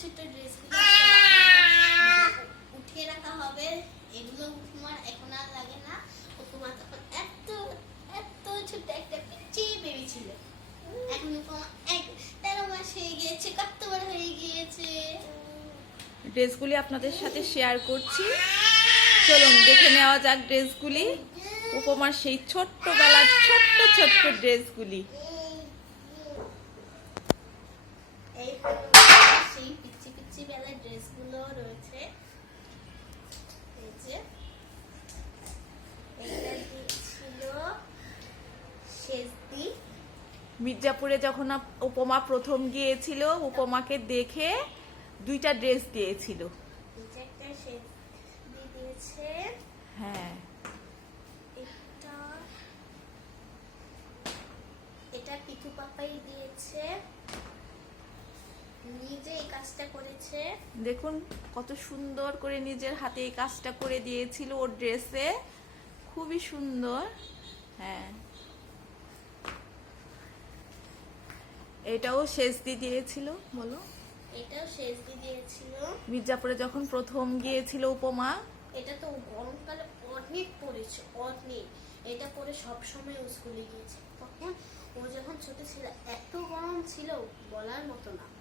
ছোট ড্রেসগুলো উঠিয়ে রাখা হবে। এগুলো উপমার এখন আর লাগে না। উপমা তখন এত এত ছোট একটা পিচ্ছি বেবি ছিল। এখন উপমা এক তেরো মাস হয়ে গিয়েছে কত বড় হয়ে গিয়েছে। ড্রেসগুলি আপনাদের সাথে শেয়ার করছি। চলুন দেখে নেওয়া যাক ড্রেসগুলি উপমার সেই ছোট্টবেলার ছোট্ট ছোট্ট ড্রেসগুলি এই সেই পিচ্ছি বেলার ড্রেসগুলো রয়েছে। এই যে এইটা দিয়েছিল শেষদি মির্জাপুরে যখন উপমা প্রথম গিয়েছিল উপমাকে দেখে দুইটা ড্রেস দিয়েছিল। হ্যাঁ। এটা পিকু পাপাই দিয়েছে। কাজটা করেছে। দেখুন কত সুন্দর করে নিজের হাতে এই কাজটা করে দিয়েছিল ওর ড্রেসে। খুবই সুন্দর। হ্যাঁ। এটাও শেষ দিয়ে দিয়েছিল বলো। এটাও শেষদি দিয়েছিল। মির্জাপুরে যখন প্রথম গিয়েছিল উপমা। এটা তো গরমকালে অনেক পড়েছে অনেক। এটা পরে সব সময় ও স্কুলে গিয়েছে। তখন ও যখন ছোট ছিল এত গরম ছিল বলার মতো না।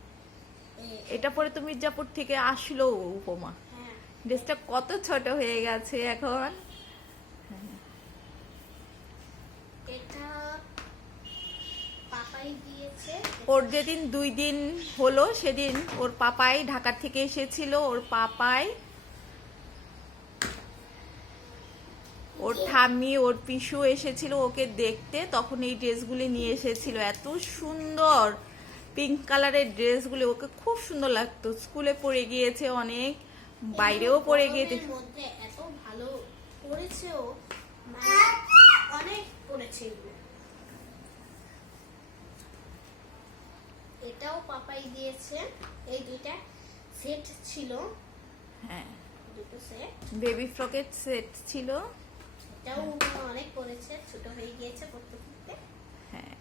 এটা পরে তো মির্জাপুর থেকে আসলো উপমা। হ্যাঁ। ড্রেসটা কত ছোট হয়ে গেছে এখন। ওর যেদিন দুই দিন হলো সেদিন ওর পাপাই ঢাকার থেকে এসেছিল ওর পাপাই। ওর ঠাম্মি ওর পিসু এসেছিল ওকে দেখতে তখন এই ড্রেসগুলি নিয়ে এসেছিল। এত সুন্দর। পিঙ্ক কালারের ড্রেসগুলি ওকে খুব সুন্দর লাগতো। স্কুলে পড়ে গিয়েছে অনেক বাইরেও পড়ে গিয়েছে। এত ভালো পড়েছে ও মানে অনেক পড়েছে এটাও পাপাই দিয়েছে এই দুইটা সেট ছিল। হ্যাঁ। দুটো সেট বেবি ফ্রকের সেট ছিল। এটাও অনেক পড়েছে ছোট হয়ে গিয়েছে পড়তে হ্যাঁ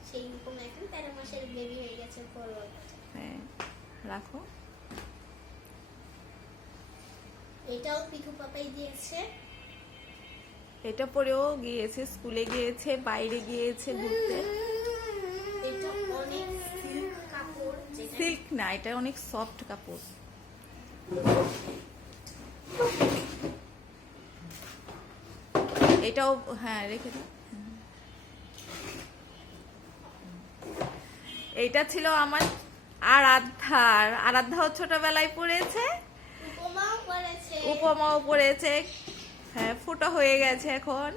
সেই রকম এখন তেরো মাসের বেবি হয়ে গেছে বড় হ্যাঁ রাখো। এটাও পিকু পাপাই দিয়েছে। এটা পরেও গিয়েছে স্কুলে গিয়েছে বাইরে গিয়েছে ঘুরতে। এটা অনেক সিল্ক কাপড় সিল্ক না এটা অনেক সফট কাপড়। এটাও হ্যাঁ রেখে দাও। এইটা ছিল আমার আরাধ্যার আরাধ্যাও ছোটবেলায় পড়েছে? উপমাও পড়েছে। হ্যাঁ ফুটো হয়ে গেছে এখন।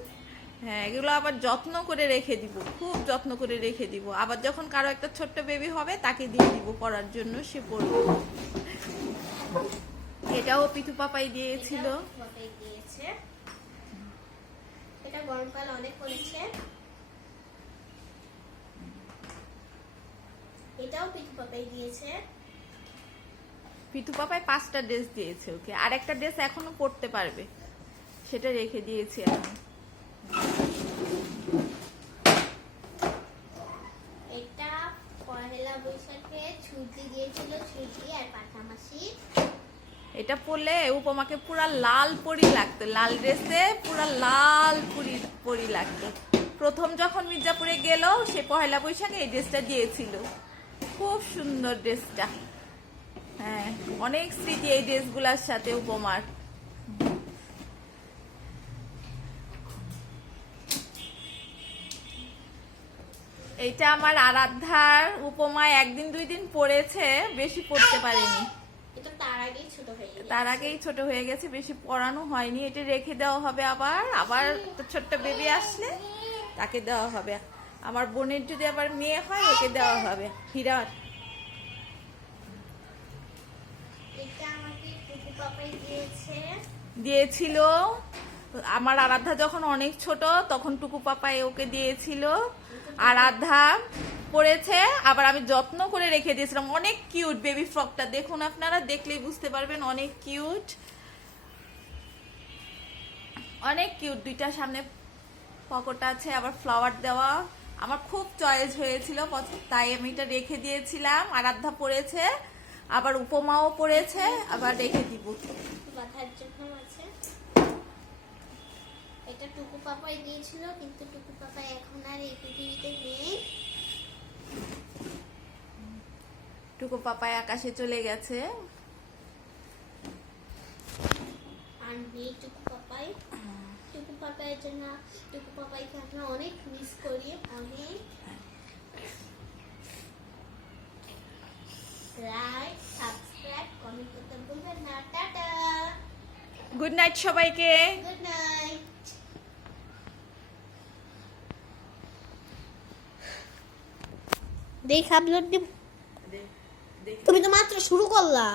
হ্যাঁ এগুলো আবার যত্ন করে রেখে দিব খুব যত্ন করে রেখে দিব। আবার যখন কারও একটা ছোট্ট বেবি হবে তাকে দিয়ে দিব পড়ার জন্য সে পড়বে। এটাও পিতু পাপাই দিয়েছিল। এটা গরমকাল অনেক পড়েছে এটাও পিকু পাপাই দিয়েছে। পিতু পাপাই পাঁচটা ড্রেস দিয়েছে ওকে। আর একটা ড্রেস এখনও পড়তে পারবে। সেটা রেখে দিয়েছি আমি। এটা পহেলা বৈশাখে ছুটি দিয়েছিল ছুটি আর পাঠামাসি। এটা পরলে উপমাকে পুরা লাল পরি লাগতো। লাল ড্রেসে পুরা লাল পরি পরি লাগতো। প্রথম যখন মির্জাপুরে গেল সে পহেলা বৈশাখে এই ড্রেসটা দিয়েছিল। খুব সুন্দর ড্রেসটা। হ্যাঁ অনেক স্মৃতি এই ড্রেসগুলোর সাথে উপমার। এইটা আমার আরাধ্যার উপমায় একদিন দুই দিন পড়েছে বেশি পড়তে পারেনি। তার আগেই ছোট হয়ে গেছে। বেশি পড়ানো হয়নি। এটা রেখে দেওয়া হবে আবার আবার ছোট্ট বেবি আসলে তাকে দেওয়া হবে। আমার বোনের যদি আবার মেয়ে হয় ওকে দেওয়া হবে। হীরা এটা আমাকে পিকু পাপাই দিয়েছে। দিয়েছিল। আমার আরাধ্যা যখন অনেক ছোট তখন টুকু পাপাই ওকে দিয়েছিল। আরাধ্যা পড়েছে আবার আমি যত্ন করে রেখে দিয়েছিলাম। অনেক কিউট বেবি ফ্রকটা দেখুন আপনারা দেখলেই বুঝতে পারবেন অনেক কিউট অনেক কিউট দুইটা সামনে পকেট আছে আবার ফ্লাওয়ার দেওয়া। আমার খুব চয়েস হয়েছিল তাই আমি এটা রেখে দিয়েছিলাম। আরাধ্যা পড়েছে আবার উপমাও পড়েছে আবার রেখে দিব। এটা টুকু পাপাই দিয়েছিল কিন্তু টুকু পাপাই এখন আর এই পৃথিবীতে নেই। টুকু পাপায় আকাশে চলে গেছে। আর নেই টুকু পাপাই। টুকু পাপাইয়ের জন্য টুকু পাপাইকে আমরা অনেক মিস করি অনেক লাইক সাবস্ক্রাইব কমেন্ট করতে ভুলবেন না। টাটা। গুড নাইট সবাইকে। গুড নাইট দেখ আপলোড দিব তুমি তো মাত্র শুরু করলা।